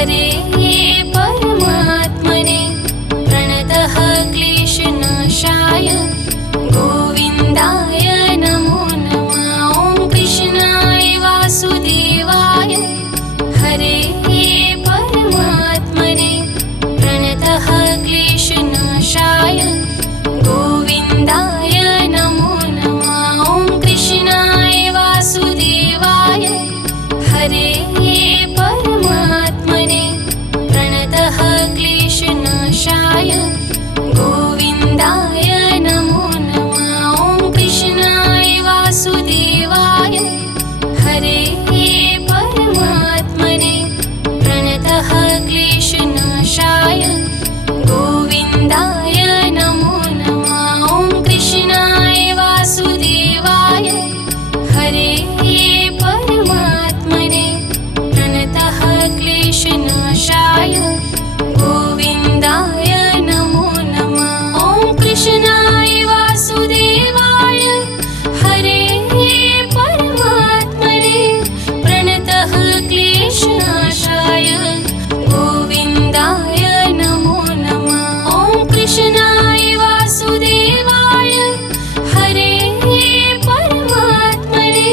हरे परमात्मने प्रणतः क्लेशनाशाय गोविन्दाय नमो नमः। ॐ कृष्णाय वासुदेवाय हरे परमात्मने प्रणतः क्लेशनाशाय गोविन्दाय नमो नमः। ॐ कृष्णाय वासुदेवाय हरे परमात्मने प्रणतः क्लेशनाशाय गोविन्दाय नमो नमः। ॐ कृष्णाय वासुदेवाय हरे परमात्मने प्रणतः क्लेशनाशाय गोविन्दाय नमो नमः। ॐ कृष्णाय वासुदेवाय हरे परमात्मने प्रणतः क्लेशनाशाय गोविन्दाय नमो नमः। ॐ कृष्णाय वासुदेवाय हरे परमात्मने प्रणतः क्लेशनाशाय गोविन्दाय नमो नमः। ॐ कृष्णाय वासुदेवाय हरे परमात्मने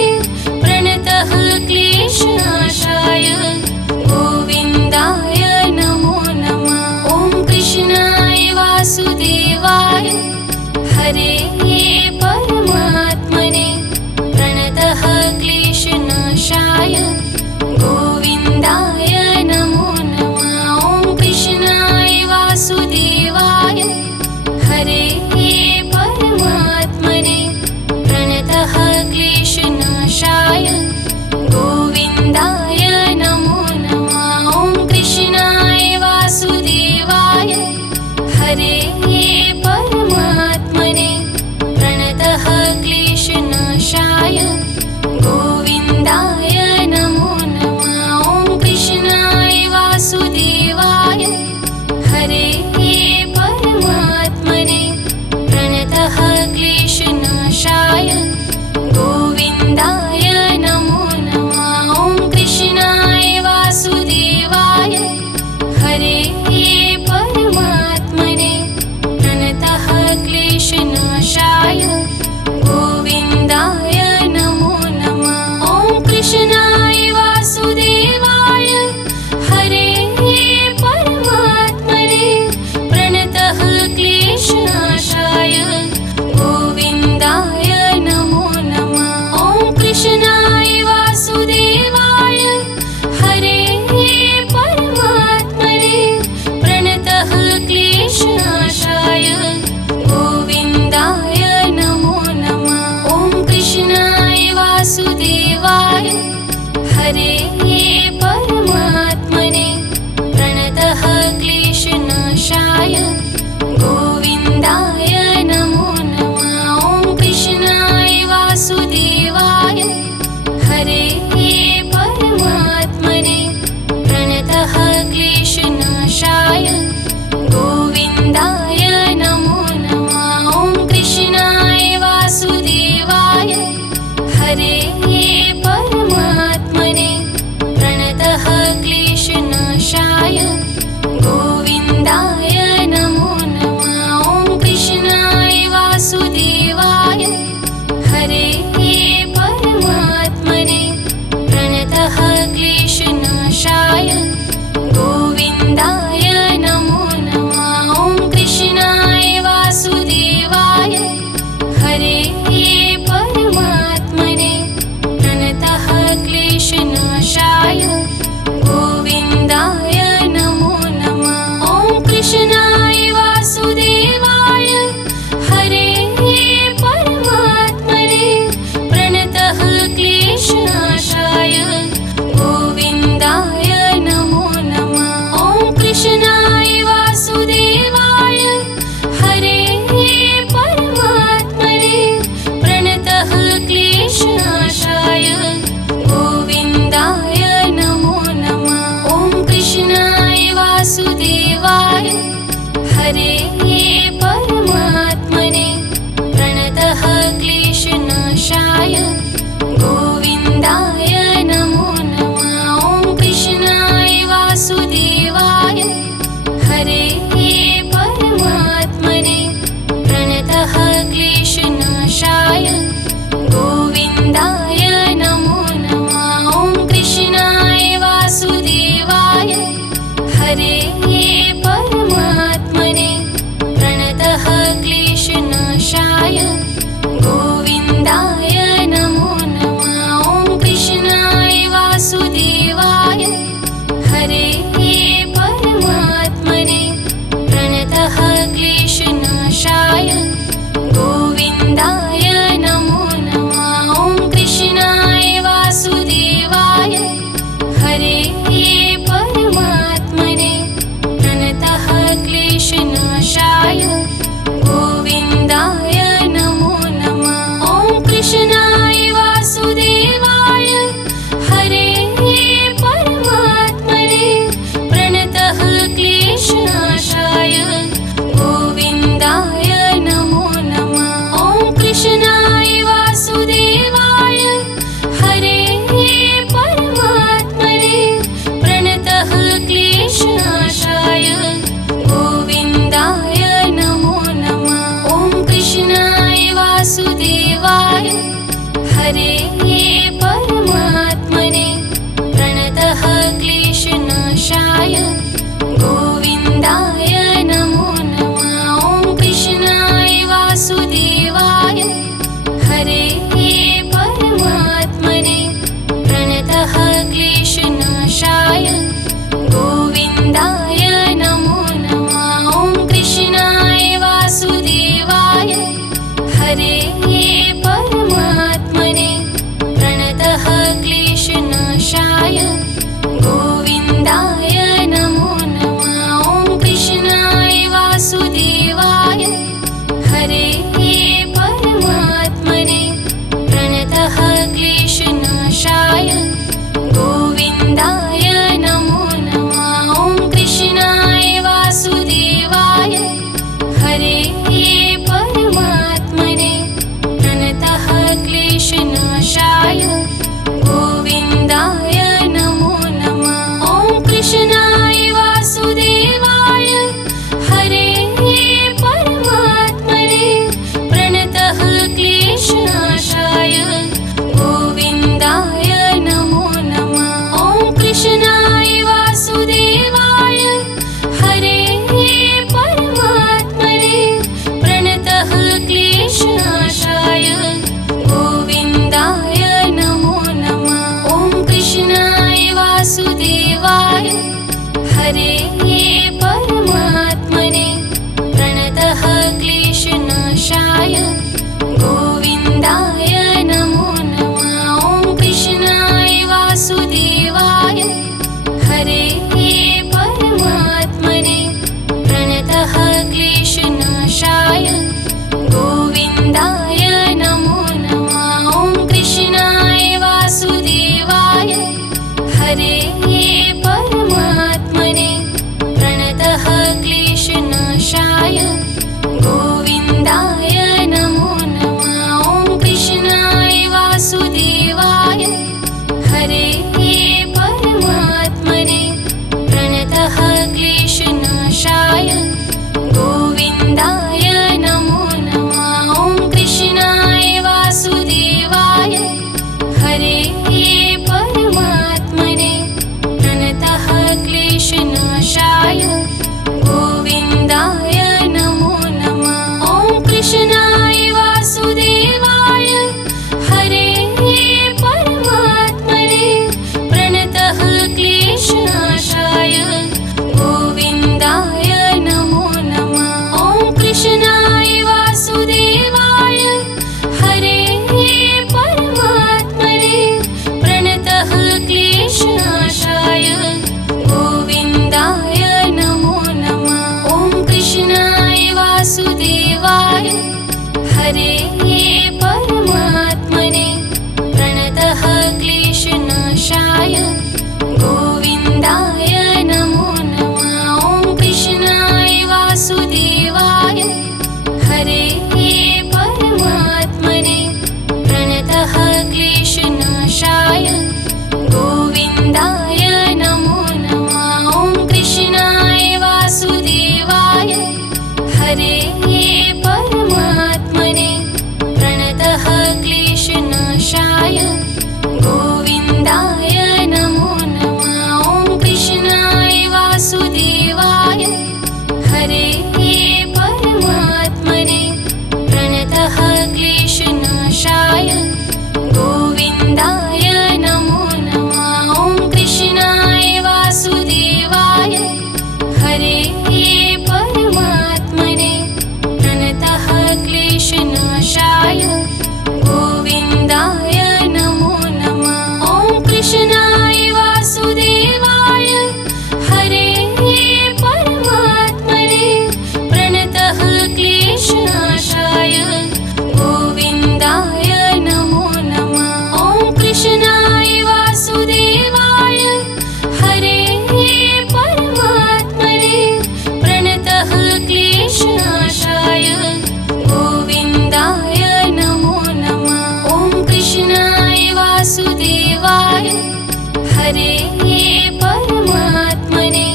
प्रणतः क्लेशनाशाय गोविन्दाय नमो नमः। ॐ कृष्णाय वासुदेवाय हरे परमात्मने प्रणतः क्लेशनाशाय गोविन्दाय नमो नमः। ॐ कृष्णाय वासुदेवाय हरे परमात्मने प्रणतः क्लेशनाशाय गोविन्दाय नमो नमः। ॐ कृष्णाय वासुदेवाय हरे परमात्मने प्रणतः क्लेशनाशाय गोविन्दाय नमो नमः। ॐ कृष्णाय वासुदेवाय हरे परमात्मने प्रणतः क्लेशनाशाय गोविन्दाय नमो नमः। ॐ कृष्णाय वासुदेवाय हरे परमात्मने प्रणतः क्लेशनाशाय गोविन्दाय नमो नमः। ॐ कृष्णाय वासुदेवाय हरे परमात्मने प्रणतः क्लेशनाशाय गोविन्दाय नमो नमः। ॐ कृष्णाय वासुदेवाय हरे परमात्मने प्रणतः क्लेशनाशाय गोविन्दाय नमो नमः। ॐ कृष्णाय वासुदेवाय हरे परमात्मने प्रणतः क्लेशनाशाय गोविन्दाय नमो नमः। ॐ कृष्णाय वासुदेवाय हरे परमात्मने प्रणतः क्लेशनाशाय गोविन्दाय नमो नमः। ॐ कृष्णाय वासुदेवाय हरे परमात्मने प्रणतः क्लेशनाशाय गोविन्दाय नमो नमः। ॐ कृष्णाय वासुदेवाय हरे परमात्मने प्रणतः क्लेशनाशाय गोविन्दाय नमो नमः। ॐ कृष्णाय वासुदेवाय हरे परमात्मने प्रणतः क्लेशनाशाय गोविन्दाय नमो नमः। ॐ कृष्णाय वासुदेवाय हरे परमात्मने प्रणतः क्लेशनाशाय गोविन्दाय नमो गोविन्दाय नमो नमः। ॐ कृष्णाय वासुदेवाय हरे परमात्मने प्रणतः क्लेशनाशाय गोविन्दाय नमो नमः। ॐ कृष्णाय वासुदेवाय हरे परमात्मने प्रणतः क्लेशनाशाय गोविन्दाय नमो नमः। ॐ कृष्णाय वासुदेवाय हरे परमात्मने प्रणतः क्लेशनाशाय गोविन्दाय नमो नमः। ॐ कृष्णाय वासुदेवाय हरे परमात्मने प्रणतः क्लेशनाशाय गोविन्दाय नमो नमः। ॐ कृष्णाय वासुदेवाय हरे परमात्मने प्रणतः क्लेशनाशाय गोविन्दाय नमो नमः। ॐ कृष्णाय वासुदेवाय हरे परमात्मने प्रणतः क्लेशनाशाय गोविन्दाय नमो नमः। ॐ कृष्णाय वासुदेवाय हरे परमात्मने प्रणतः क्लेशनाशाय गोविन्दाय नमो नमः। ॐ कृष्णाय वासुदेवाय हरे परमात्मने प्रणतः क्लेशनाशाय गोविन्दाय नमो नमः। ॐ कृष्णाय वासुदेवाय हरे परमात्मने प्रणतः क्लेशनाशाय गोविन्दाय नमो नमः। ॐ कृष्णाय वासुदेवाय हरे परमात्मने प्रणतः क्लेशनाशाय गोविन्दाय नमो नमः। ॐ कृष्णाय वासुदेवाय हरे परमात्मने प्रणतः क्लेशनाशाय गोविन्दाय नमो नमः। ॐ कृष्णाय वासुदेवाय हरे परमात्मने प्रणतः क्लेशनाशाय गोविन्दाय नमो नमः। ॐ कृष्णाय वासुदेवाय हरे परमात्मने प्रणतः क्लेशनाशाय गोविन्दाय नमो नमः। ॐ कृष्णाय वासुदेवाय हरे परमात्मने प्रणतः क्लेशनाशाय गोविन्दाय नमो नमः। ॐ कृष्णाय वासुदेवाय हरे परमात्मने प्रणतः क्लेशनाशाय गोविन्दाय नमो नमः। ॐ कृष्णाय वासुदेवाय हरे परमात्मने प्रणतः क्लेशनाशाय गोविन्दाय नमो नमः। ॐ कृष्णाय वासुदेवाय हरे परमात्मने प्रणतः क्लेशनाशाय गोविन्दाय नमो नमः। ॐ कृष्णाय वासुदेवाय हरे परमात्मने प्रणतः क्लेशनाशाय गोविन्दाय नमो नमः। ॐ कृष्णाय वासुदेवाय हरे परमात्मने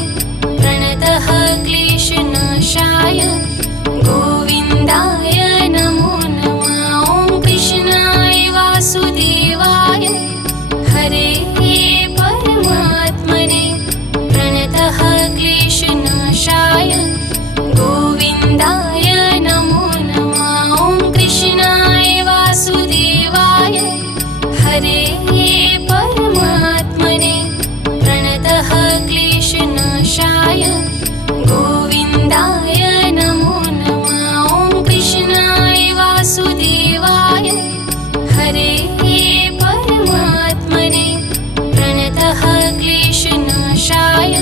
प्रणतः क्लेशनाशाय गोविन्दाय नमो नमः। ॐ कृष्णाय वासुदेवाय हरे परमात्मने प्रणतः क्लेशनाशाय गोविन्दाय नमो नमः। ॐ कृष्णाय वासुदेवाय हरे परमात्मने प्रणतः क्लेशनाशाय क्लेशनाशाय